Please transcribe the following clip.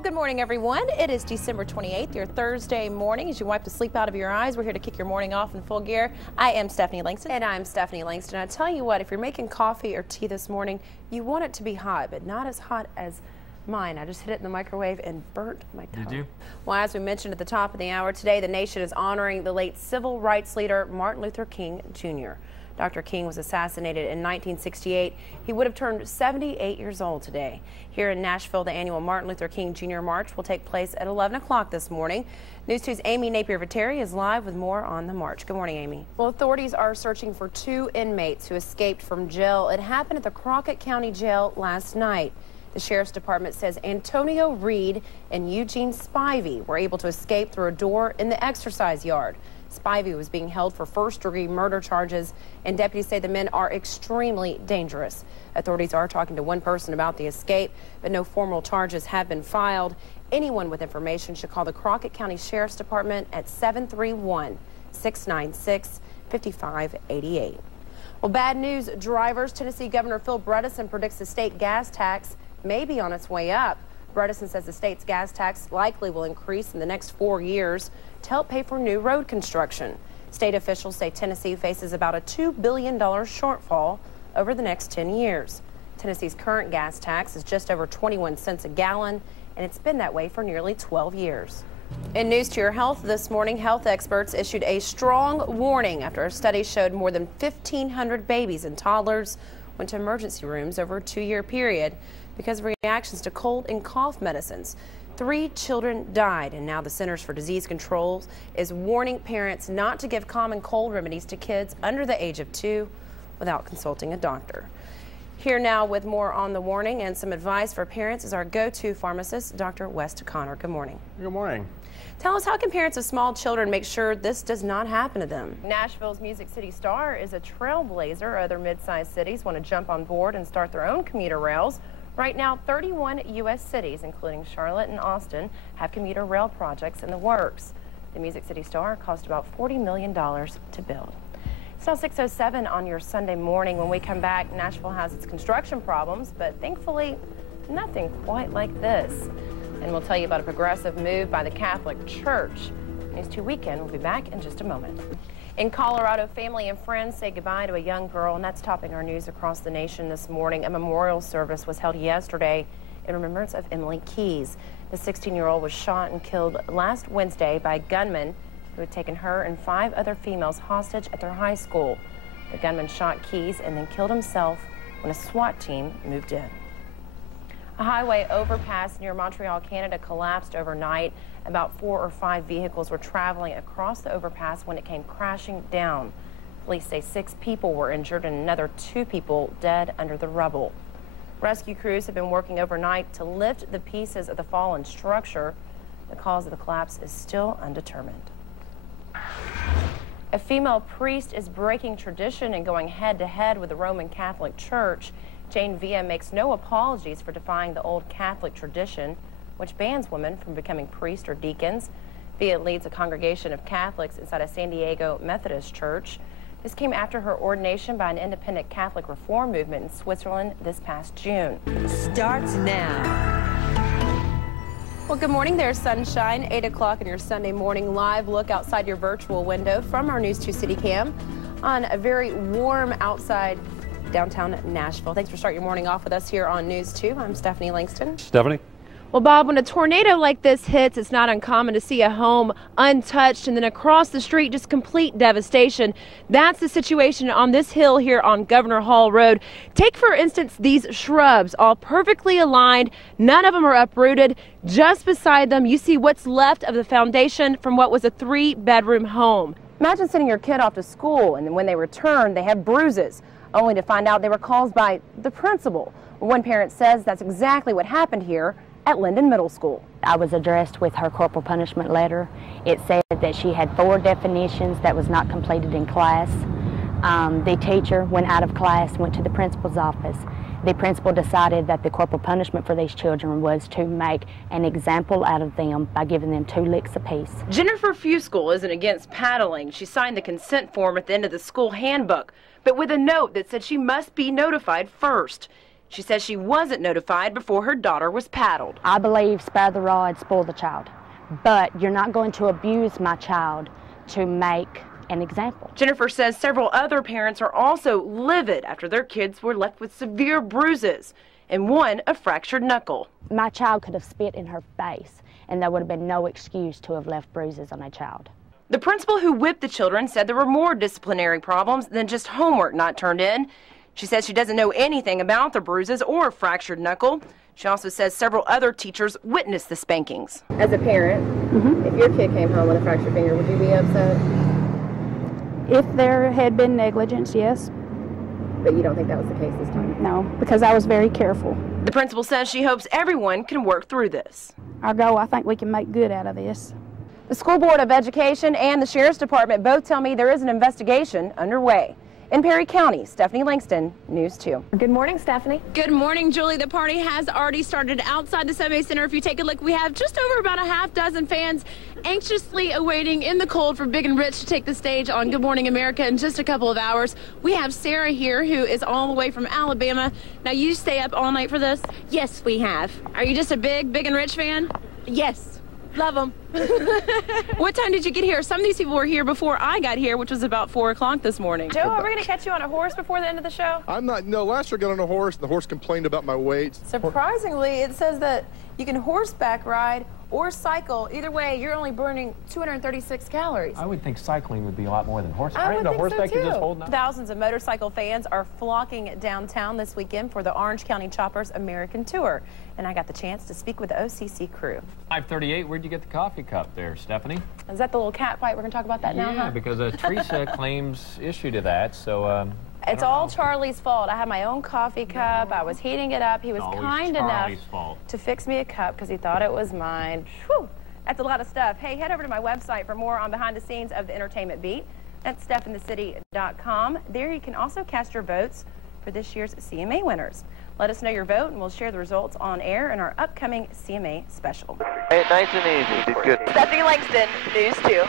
Well, good morning, everyone. It is December 28th, your Thursday morning. As you wipe the sleep out of your eyes, we're here to kick your morning off in full gear. I am Stephanie Langston. And I'm Stephanie Langston. I tell you what, if you're making coffee or tea this morning, you want it to be hot, but not as hot as mine. I just hit it in the microwave and burnt my tongue. Did you? Well, as we mentioned at the top of the hour, today the nation is honoring the late civil rights leader Martin Luther King Jr. Dr. King was assassinated in 1968. He would have turned 78 years old today. Here in Nashville, the annual Martin Luther King Jr. March will take place at 11 o'clock this morning. News 2's Amy Napier-Viteri is live with more on the march. Good morning, Amy. Well, authorities are searching for 2 inmates who escaped from jail. It happened at the Crockett County Jail last night. The Sheriff's Department says Antonio Reed and Eugene Spivey were able to escape through a door in the exercise yard. Spivey was being held for first-degree murder charges, and deputies say the men are extremely dangerous. Authorities are talking to one person about the escape, but no formal charges have been filed. Anyone with information should call the Crockett County Sheriff's Department at 731-696-5588. Well, bad news, drivers. Tennessee Governor Phil Bredesen predicts the state gas tax may be on its way up. Bredesen says the state's gas tax likely will increase in the next 4 years to help pay for new road construction. State officials say Tennessee faces about a $2 billion shortfall over the next 10 years. Tennessee's current gas tax is just over 21 cents a gallon, and it's been that way for nearly 12 years. In news to your health this morning, health experts issued a strong warning after a study showed more than 1,500 babies and toddlers went to emergency rooms over a 2-year period because of reactions to cold and cough medicines. 3 children died, and now the Centers for Disease Control is warning parents not to give common cold remedies to kids under the age of 2 without consulting a doctor. Here now with more on the warning and some advice for parents is our go-to pharmacist, Dr. West Connor. Good morning. Good morning. Tell us, how can parents of small children make sure this does not happen to them? Nashville's Music City Star is a trailblazer. Other mid-sized cities want to jump on board and start their own commuter rails. Right now, 31 U.S. cities, including Charlotte and Austin, have commuter rail projects in the works. The Music City Star cost about $40 million to build. It's now 6:07 on your Sunday morning. When we come back, Nashville has its construction problems, but thankfully, nothing quite like this. And we'll tell you about a progressive move by the Catholic Church. News 2 Weekend will be back in just a moment. In Colorado, family and friends say goodbye to a young girl, and that's topping our news across the nation this morning. A memorial service was held yesterday in remembrance of Emily Keys. The 16-year-old was shot and killed last Wednesday by a gunman who had taken her and 5 other females hostage at their high school. The gunman shot Keys and then killed himself when a SWAT team moved in. A highway overpass near Montreal, Canada collapsed overnight. About 4 or 5 vehicles were traveling across the overpass when it came crashing down. Police say 6 people were injured and another 2 people dead under the rubble. Rescue crews have been working overnight to lift the pieces of the fallen structure. The cause of the collapse is still undetermined. A female priest is breaking tradition and going head-to-head with the Roman Catholic Church. Jane Villa makes no apologies for defying the old Catholic tradition, which bans women from becoming priests or deacons. Villa leads a congregation of Catholics inside a San Diego Methodist church. This came after her ordination by an independent Catholic reform movement in Switzerland this past June. Starts now. Well, good morning there, sunshine. 8 o'clock on your Sunday morning. Live look outside your virtual window from our News 2 City Cam on a very warm outside downtown Nashville. Thanks for starting your morning off with us here on News 2. I'm Stephanie Langston. Stephanie? Well, Bob, when a tornado like this hits, it's not uncommon to see a home untouched and then across the street just complete devastation. That's the situation on this hill here on Governor Hall Road. Take, for instance, these shrubs, all perfectly aligned. None of them are uprooted. Just beside them, you see what's left of the foundation from what was a 3-bedroom home. Imagine sending your kid off to school, and then when they return, they have bruises, only to find out they were caused by the principal. One parent says that's exactly what happened here at Linden Middle School. I was addressed with her corporal punishment letter. It said that she had 4 definitions that was not completed in class. The teacher went out of class, went to the principal's office. The principal decided that the corporal punishment for these children was to make an example out of them by giving them 2 licks apiece. Jennifer Fuskel isn't against paddling. She signed the consent form at the end of the school handbook, but with a note that said she must be notified first. She says she wasn't notified before her daughter was paddled. I believe spare the rod, spoil the child. But you're not going to abuse my child to make an example. Jennifer says several other parents are also livid after their kids were left with severe bruises and one a fractured knuckle. My child could have spit in her face, and there would have been no excuse to have left bruises on a child. The principal who whipped the children said there were more disciplinary problems than just homework not turned in. She says she doesn't know anything about the bruises or fractured knuckle. She also says several other teachers witnessed the spankings. As a parent, if your kid came home with a fractured finger, would you be upset? If there had been negligence, yes. But you don't think that was the case this time? No, because I was very careful. The principal says she hopes everyone can work through this. Our goal, I think we can make good out of this. The School Board of Education and the Sheriff's Department both tell me there is an investigation underway. In Perry County, Stephanie Langston, News 2. Good morning, Stephanie. Good morning, Julie. The party has already started outside the Subway Center. If you take a look, we have just over about a half dozen fans anxiously awaiting in the cold for Big and Rich to take the stage on Good Morning America in just a couple of hours. We have Sarah here, who is all the way from Alabama. Now, you stay up all night for this? Yes, we have. Are you just a Big and Rich fan? Yes. Love them. What time did you get here? Some of these people were here before I got here, which was about 4 o'clock this morning. Joe, are we going to catch you on a horse before the end of the show? No, last year I got on a horse, and the horse complained about my weight. Surprisingly, it says that you can horseback ride or cycle. Either way, you're only burning 236 calories. I would think cycling would be a lot more than horseback. I would think horseback so too. you just hold on. Thousands of motorcycle fans are flocking downtown this weekend for the Orange County Choppers American Tour. And I got the chance to speak with the OCC crew. 538, where'd you get the coffee cup there, Stephanie? Is that the little cat fight? We're going to talk about that now, Yeah, huh? because Teresa claims issue to that, so... It's all Charlie's fault. I had my own coffee cup. I was heating it up. He was kind enough to fix me a cup because he thought it was mine. Whew. That's a lot of stuff. Hey, head over to my website for more on behind the scenes of the entertainment beat. That's stephinthecity.com. There you can also cast your votes for this year's CMA winners. Let us know your vote, and we'll share the results on air in our upcoming CMA special. Hey, nice and easy. Did good. Stephanie Langston, News 2.